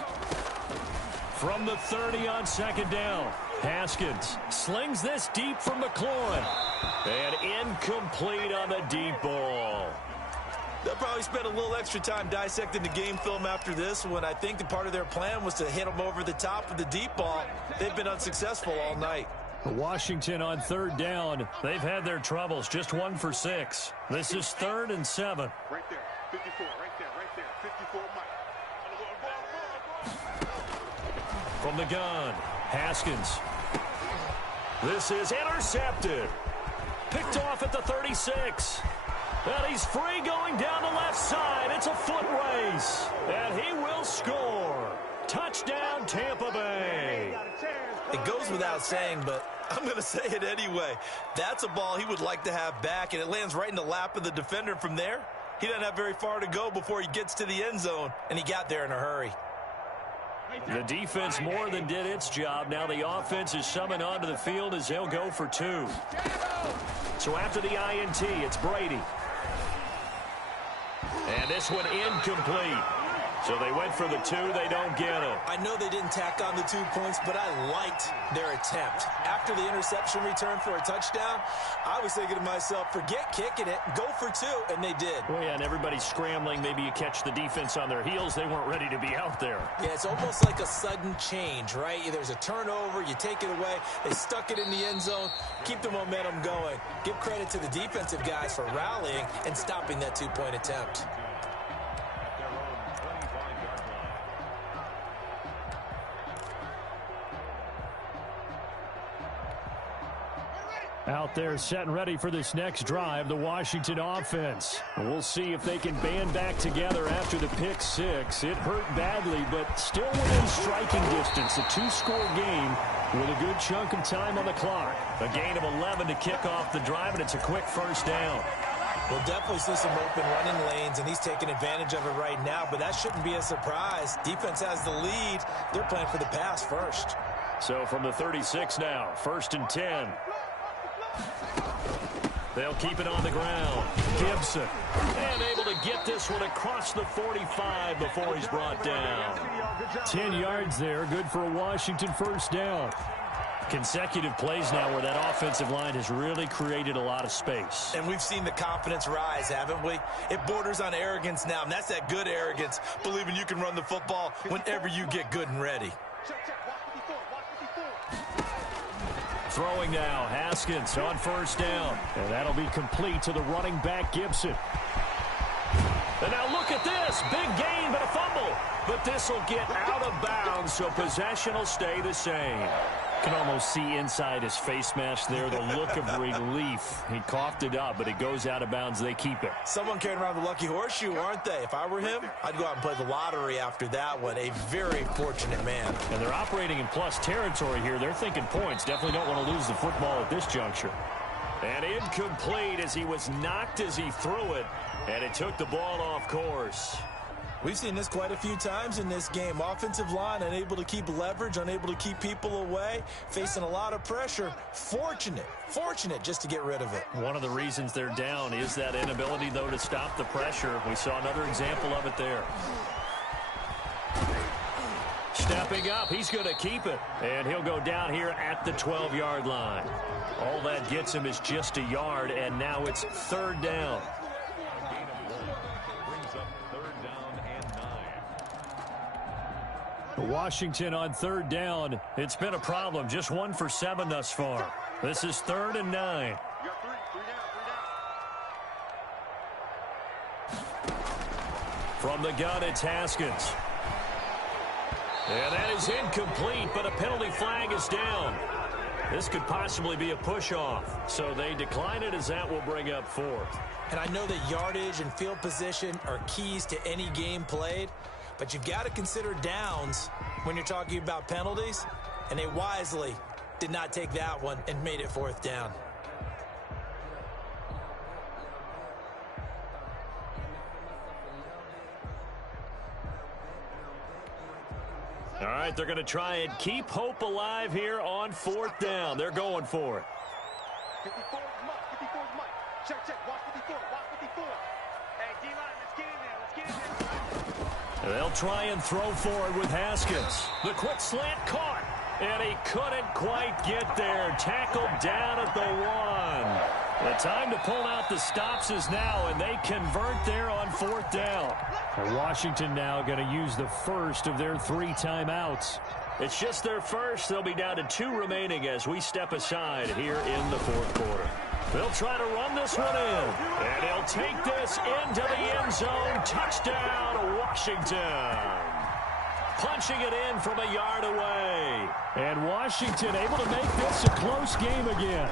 From the 30 on 2nd down, Haskins slings this deep from McLaurin. And incomplete on the deep ball. They'll probably spend a little extra time dissecting the game film after this one. I think the part of their plan was to hit them over the top with the deep ball. They've been unsuccessful all night. Washington on third down. They've had their troubles, just 1 for 6. This is 3rd and 7. Right there, 54, right there, 54, Mike. From the gun, Haskins. This is intercepted. Picked off at the 36. And he's free going down the left side. It's a foot race. And he will score. Touchdown, Tampa Bay. It goes without saying, but I'm going to say it anyway. That's a ball he would like to have back, and it lands right in the lap of the defender from there. He doesn't have very far to go before he gets to the end zone, and he got there in a hurry. The defense more than did its job. Now the offense is summoned onto the field as they'll go for 2. So after the INT, it's Brady. And this one incomplete. So they went for the 2. They don't get it. I know they didn't tack on the 2 points, but I liked their attempt. After the interception return for a touchdown, I was thinking to myself, forget kicking it, go for 2, and they did. Well, yeah, and everybody's scrambling. Maybe you catch the defense on their heels. They weren't ready to be out there. Yeah, it's almost like a sudden change, right? There's a turnover, you take it away, they stuck it in the end zone, keep the momentum going. Give credit to the defensive guys for rallying and stopping that 2-point attempt. Out there set and ready for this next drive, the Washington offense. We'll see if they can band back together after the pick 6. It hurt badly, but still within striking distance. A 2-score game with a good chunk of time on the clock. A gain of 11 to kick off the drive, and it's a quick first down. We'll definitely see some open running lanes, and he's taking advantage of it right now, but that shouldn't be a surprise. Defense has the lead. They're playing for the pass first. So from the 36 now, 1st and 10. They'll keep it on the ground. Gibson. And able to get this one across the 45 before he's brought down. 10 yards there. Good for a Washington first down. Consecutive plays now where that offensive line has really created a lot of space. And we've seen the confidence rise, haven't we? It borders on arrogance now, and that's that good arrogance, believing you can run the football whenever you get good and ready. Throwing now, Haskins on first down. And that'll be complete to the running back, Gibson. And now look at this. Big gain, but a fumble. But this will get out of bounds, so possession will stay the same. You can almost see inside his face mask there the look of relief. He coughed it up, but it goes out of bounds. They keep it. Someone carrying around the lucky horseshoe, aren't they? If I were him, I'd go out and play the lottery after that one. A very fortunate man. And they're operating in plus territory here. They're thinking points. Definitely don't want to lose the football at this juncture. And incomplete as he was knocked as he threw it. And it took the ball off course. We've seen this quite a few times in this game. Offensive line unable to keep leverage, unable to keep people away, facing a lot of pressure. Fortunate just to get rid of it. One of the reasons they're down is that inability, though, to stop the pressure. We saw another example of it there. Stepping up, he's going to keep it. And he'll go down here at the 12-yard line. All that gets him is just a yard, and now it's 3rd down. Washington on 3rd down. It's been a problem. Just 1 for 7 thus far. This is 3rd and 9. From the gun, it's Haskins. And that is incomplete, but a penalty flag is down. This could possibly be a push-off. So they decline it as that will bring up 4th. And I know that yardage and field position are keys to any game played. But you've got to consider downs when you're talking about penalties, and they wisely did not take that one and made it 4th down. All right, they're going to try and keep hope alive here on 4th down. They're going for it. 54 is Mike. 54 is Mike. Check. Watch 54. Watch 54. Hey, D-line, let's get in there. Let's get in there. They'll try and throw forward with Haskins. The quick slant caught, and he couldn't quite get there. Tackled down at the 1. The time to pull out the stops is now, and they convert there on 4th down. And Washington now going to use the first of their 3 timeouts. It's just their first. They'll be down to 2 remaining as we step aside here in the fourth quarter. They'll try to run this one in. And he'll take this into the end zone. Touchdown, Washington. Punching it in from a yard away. And Washington able to make this a close game again.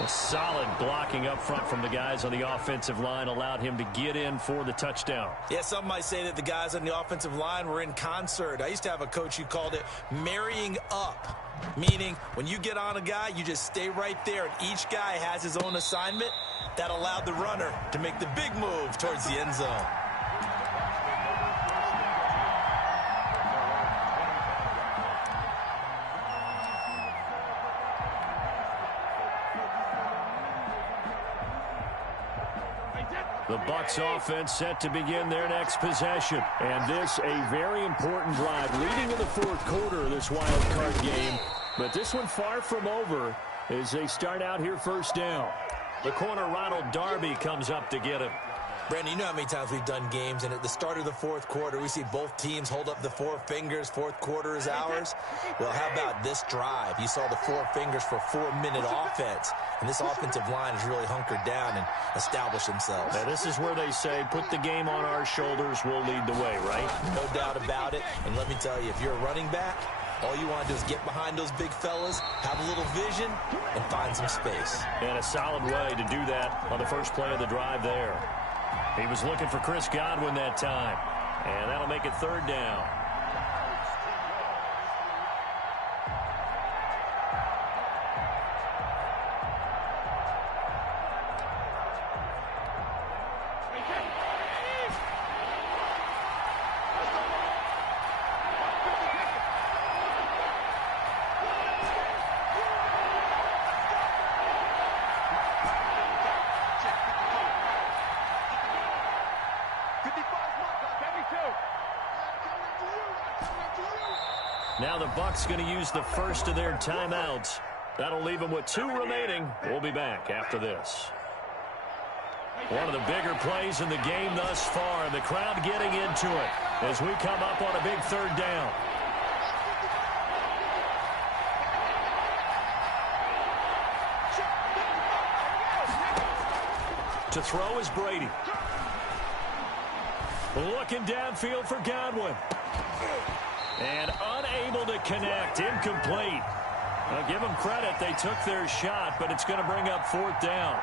A solid blocking up front from the guys on the offensive line allowed him to get in for the touchdown. Yeah, some might say that the guys on the offensive line were in concert. I used to have a coach who called it marrying up, meaning when you get on a guy, you just stay right there, and each guy has his own assignment. That allowed the runner to make the big move towards the end zone. The Bucs offense set to begin their next possession. And this a very important drive leading in the fourth quarter of this wild card game. But this one far from over as they start out here first down. The corner Ronald Darby comes up to get him. Brandon, you know how many times we've done games, and at the start of the fourth quarter, we see both teams hold up the 4 fingers. Fourth quarter is ours. Well, how about this drive? You saw the 4 fingers for 4-minute offense, and this offensive line has really hunkered down and established themselves. Now, this is where they say, put the game on our shoulders, we'll lead the way, right? No doubt about it, and let me tell you, if you're a running back, all you want to do is get behind those big fellas, have a little vision, and find some space. And a solid way to do that on the first play of the drive there. He was looking for Chris Godwin that time. And that'll make it third down. Now the Bucs going to use the first of their timeouts. That'll leave them with 2 remaining. We'll be back after this. One of the bigger plays in the game thus far, and the crowd getting into it as we come up on a big third down. To throw is Brady. Looking downfield for Godwin. And unable to connect. Incomplete. I'll give them credit. They took their shot, but it's going to bring up 4th down.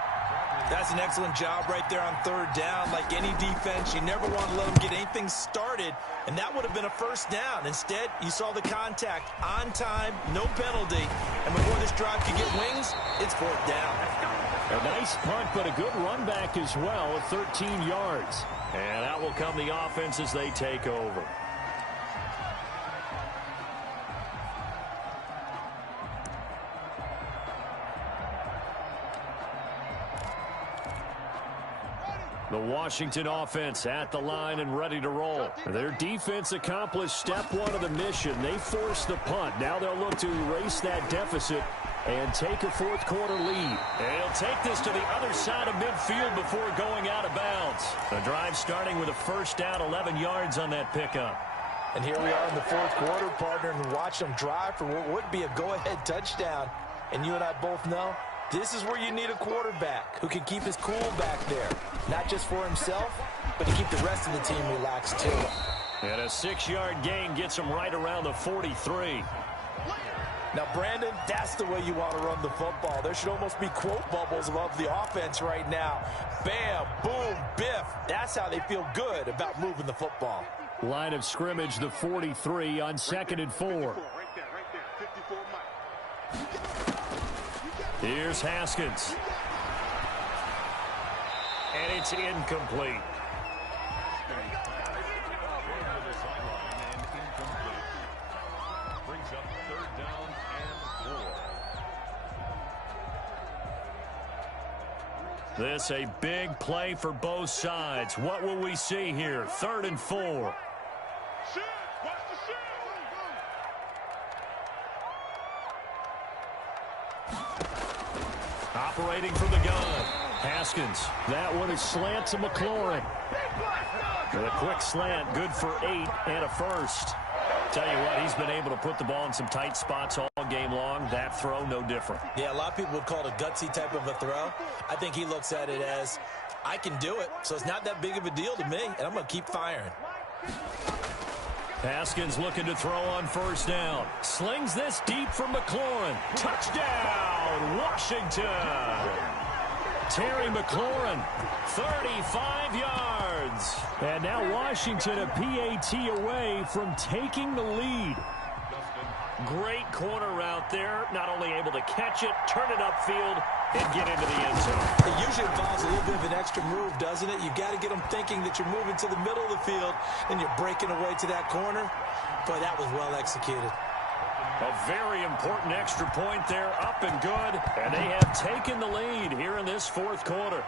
That's an excellent job right there on 3rd down. Like any defense, you never want to let them get anything started, and that would have been a 1st down. Instead, you saw the contact on time, no penalty, and before this drive could get wings, it's 4th down. A nice punt, but a good run back as well at 13 yards. And out will come the offense as they take over. The Washington offense at the line and ready to roll. Their defense accomplished step 1 of the mission. They forced the punt. Now they'll look to erase that deficit and take a fourth quarter lead. And he'll take this to the other side of midfield before going out of bounds. The drive starting with a first down, 11 yards on that pickup. And here we are in the fourth quarter, partner, and watch them drive for what would be a go-ahead touchdown. And you and I both know this is where you need a quarterback who can keep his cool back there. Not just for himself, but to keep the rest of the team relaxed too. And a 6-yard gain gets him right around the 43. Now, Brandon, that's the way you want to run the football. There should almost be quote bubbles above the offense right now. Bam, boom, biff. That's how they feel good about moving the football. Line of scrimmage, the 43 on 2nd and 4. Right there. 54 Mike. Here's Haskins. And it's incomplete. Brings up 3rd down and 4. This a big play for both sides. What will we see here? 3rd and 4. Operating from the gun. Haskins. That one is slant to McLaurin. And a quick slant, good for 8 and a first. Tell you what, he's been able to put the ball in some tight spots all game long. That throw, no different. Yeah, a lot of people would call it a gutsy type of a throw. I think he looks at it as, I can do it, so it's not that big of a deal to me, and I'm going to keep firing. Haskins looking to throw on first down. Slings this deep for McLaurin. Touchdown, Washington. Terry McLaurin, 35 yards. And now Washington a PAT away from taking the lead. Great corner route there. Not only able to catch it, turn it upfield, and get into the end zone. It usually involves a little bit of an extra move, doesn't it? You've got to get them thinking that you're moving to the middle of the field, and you're breaking away to that corner. Boy, that was well executed. A very important extra point there, up and good. And they have taken the lead here in this fourth quarter.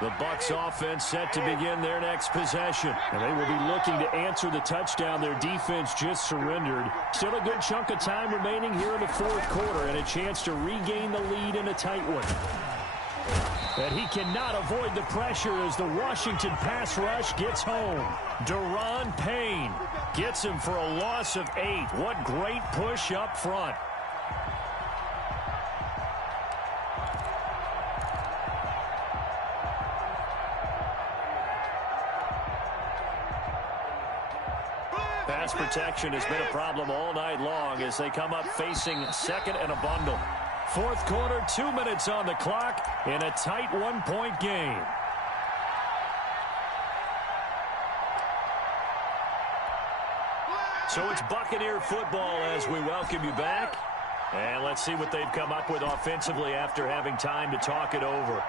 The Bucs offense set to begin their next possession. And they will be looking to answer the touchdown their defense just surrendered. Still a good chunk of time remaining here in the fourth quarter and a chance to regain the lead in a tight one. And he cannot avoid the pressure as the Washington pass rush gets home. Daron Payne gets him for a loss of 8. What great push up front. Pass protection has been a problem all night long as they come up facing second and a bundle. Fourth quarter, 2 minutes on the clock in a tight one-point game. So it's Buccaneer football as we welcome you back. And let's see what they've come up with offensively after having time to talk it over.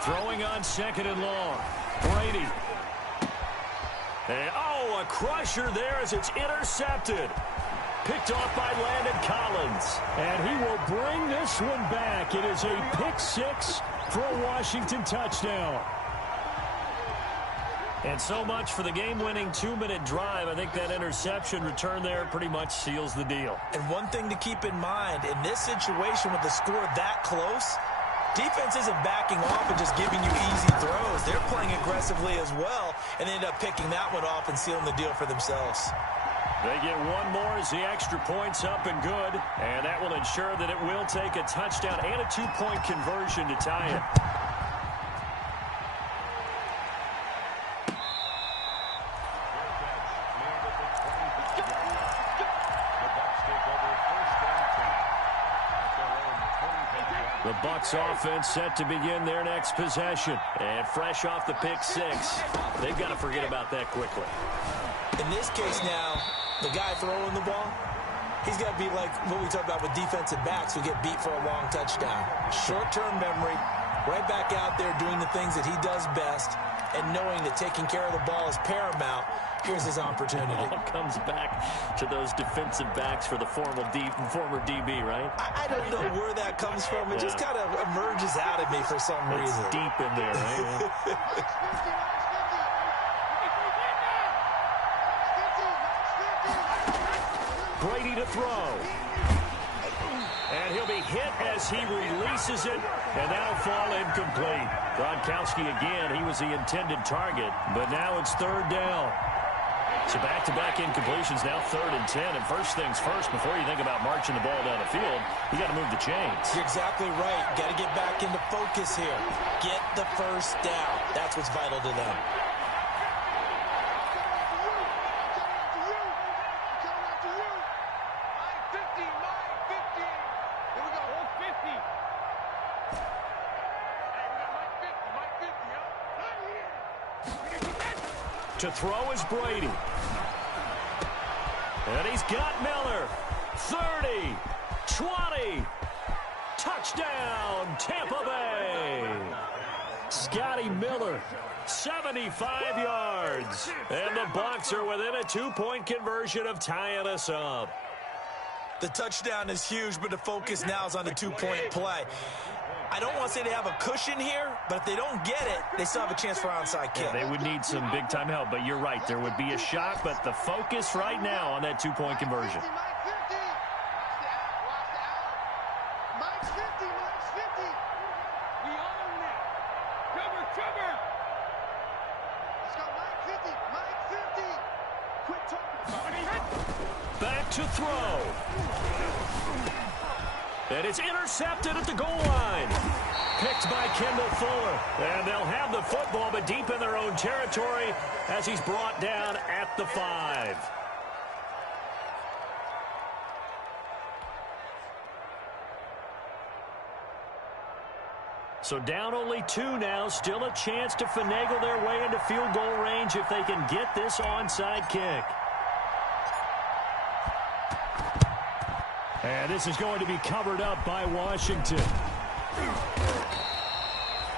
Throwing on second and long. Brady. And, oh, a crusher there as it's intercepted. Picked off by Landon Collins. And he will bring this one back. It is a pick six for a Washington touchdown. And so much for the game-winning 2-minute drive. I think that interception return there pretty much seals the deal. And one thing to keep in mind, in this situation with the score that close, defense isn't backing off and just giving you easy throws. They're playing aggressively as well, and they end up picking that one off and sealing the deal for themselves. They get one more as the extra point's up and good, and that will ensure that it will take a touchdown and a two-point conversion to tie it. The Bucs offense set to begin their next possession. And fresh off the pick six, they've got to forget about that quickly. In this case now, the guy throwing the ball, he's got to be like what we talked about with defensive backs who get beat for a long touchdown. Short-term memory, right back out there doing the things that he does best, and knowing that taking care of the ball is paramount. Here's his opportunity. It all comes back to those defensive backs for the former DB, right? I don't know where that comes from. It just kind of emerges out of me for some reason. It's deep in there, right? Brady to throw. And he'll be hit as he releases it, and that'll fall incomplete. Gronkowski again, he was the intended target, but now it's third down. So back-to-back incompletions, now 3rd and 10. And first things first, before you think about marching the ball down the field, you got to move the chains. You're exactly right. Got to get back into focus here. Get the first down. That's what's vital to them. To throw is Brady. And he's got Miller. 30, 20, touchdown, Tampa Bay. Scotty Miller, 75 yards. And the Bucs are within a two-point conversion of tying us up. The touchdown is huge, but the focus now is on the two-point play. I don't want to say they have a cushion here, but if they don't get it, they still have a chance for onside kick. Yeah, they would need some big-time help, but you're right. There would be a shot, but the focus right now on that two-point conversion. Back to throw. And it's intercepted at the goal line. Picked by Kendall Fuller. And they'll have the football, but deep in their own territory as he's brought down at the 5. So down only 2 now. Still a chance to finagle their way into field goal range if they can get this onside kick. And this is going to be covered up by Washington.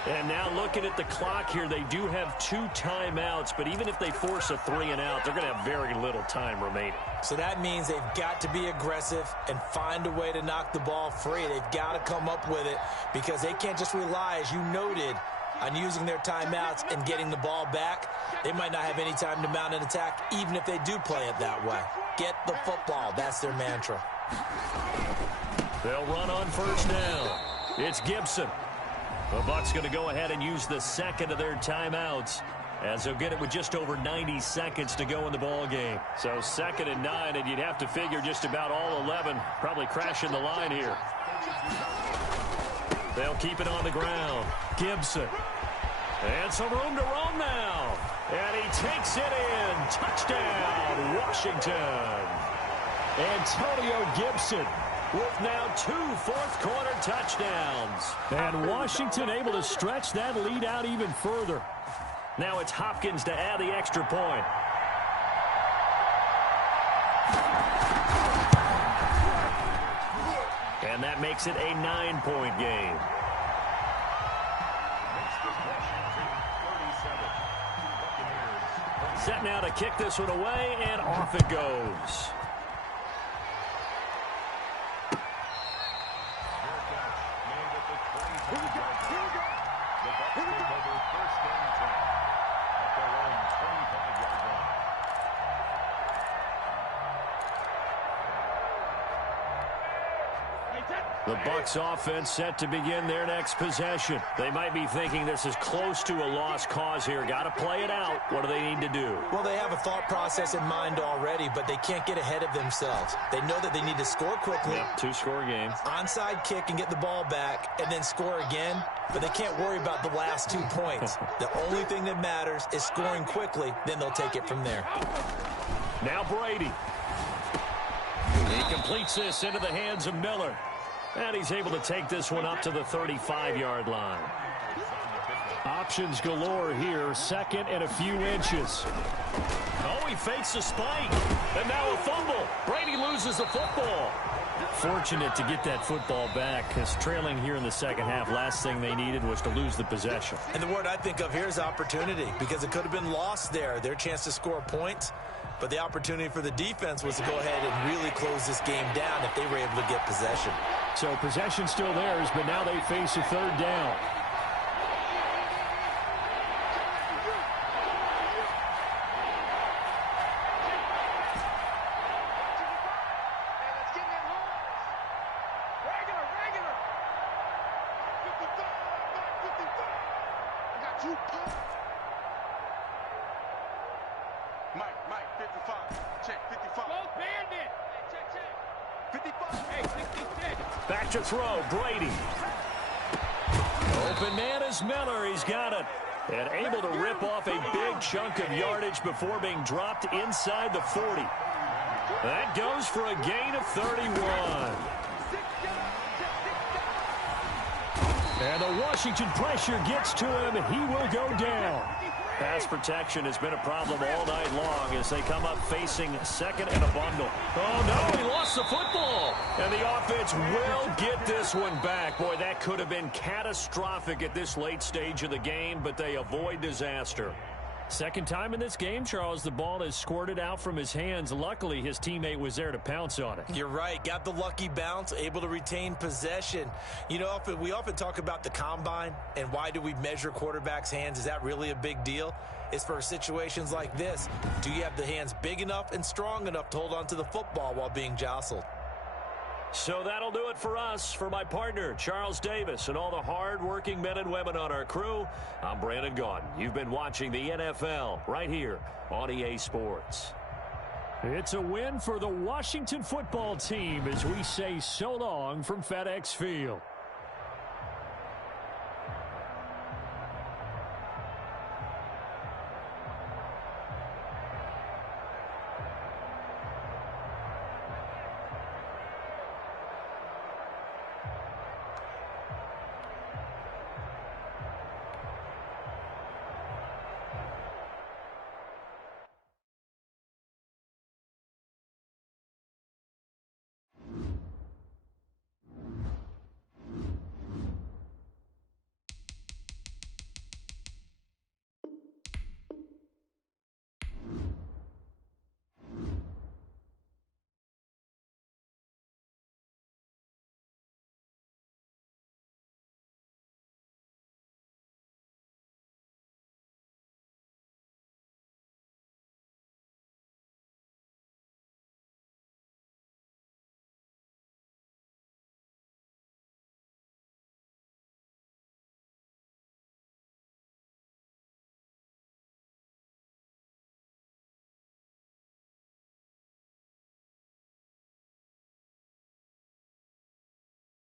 And now looking at the clock here, they do have 2 timeouts, but even if they force a 3-and-out, they're going to have very little time remaining. So that means they've got to be aggressive and find a way to knock the ball free. They've got to come up with it because they can't just rely, as you noted, on using their timeouts and getting the ball back. They might not have any time to mount an attack, even if they do play it that way. Get the football. That's their mantra. They'll run on first down. It's Gibson. The Bucs going to go ahead and use the second of their timeouts as they'll get it with just over 90 seconds to go in the ball game. So 2nd and 9, and you'd have to figure just about all 11 probably crashing the line here. They'll keep it on the ground. Gibson. And some room to roam now. And he takes it in. Touchdown, Washington. Antonio Gibson with now 2 fourth-quarter touchdowns. And Washington able to stretch that lead out even further. Now it's Hopkins to add the extra point. And that makes it a 9-point game. Set now to kick this one away, and off it goes. The Bucs offense set to begin their next possession. They might be thinking this is close to a lost cause here. Got to play it out. What do they need to do? Well, they have a thought process in mind already, but they can't get ahead of themselves. They know that they need to score quickly. Yep, 2-score game. Onside kick and get the ball back and then score again, but they can't worry about the last 2 points. The only thing that matters is scoring quickly, then they'll take it from there. Now Brady. He completes this into the hands of Miller. And he's able to take this one up to the 35-yard line. Options galore here. 2nd and a few inches. Oh, he fakes a spike. And now a fumble. Brady loses the football. Fortunate to get that football back, because trailing here in the second half, last thing they needed was to lose the possession. And the word I think of here is opportunity, because it could have been lost there. Their chance to score points. But the opportunity for the defense was to go ahead and really close this game down if they were able to get possession. So possession still theirs, but now they face a 3rd down. Mike, 55. Check, 55. Go Bandit. Check. 55. Hey, 66. Back to throw, Brady. Open man is Miller. He's got it. And able to rip off a big chunk of yardage before being dropped inside the 40. That goes for a gain of 31. And the Washington pressure gets to him. He will go down. Pass protection has been a problem all night long as they come up facing 2nd and a bundle. Oh, no, he lost the football. And the offense will get this one back. Boy, that could have been catastrophic at this late stage of the game, but they avoid disaster. Second time in this game, Charles, the ball has squirted out from his hands. Luckily, his teammate was there to pounce on it. You're right. Got the lucky bounce, able to retain possession. You know, we often talk about the combine and why do we measure quarterbacks' hands. Is that really a big deal? It's for situations like this. Do you have the hands big enough and strong enough to hold on to the football while being jostled? So that'll do it for us. For my partner, Charles Davis, and all the hard-working men and women on our crew, I'm Brandon Gaudin. You've been watching the NFL right here on EA Sports. It's a win for the Washington football team as we say so long from FedEx Field.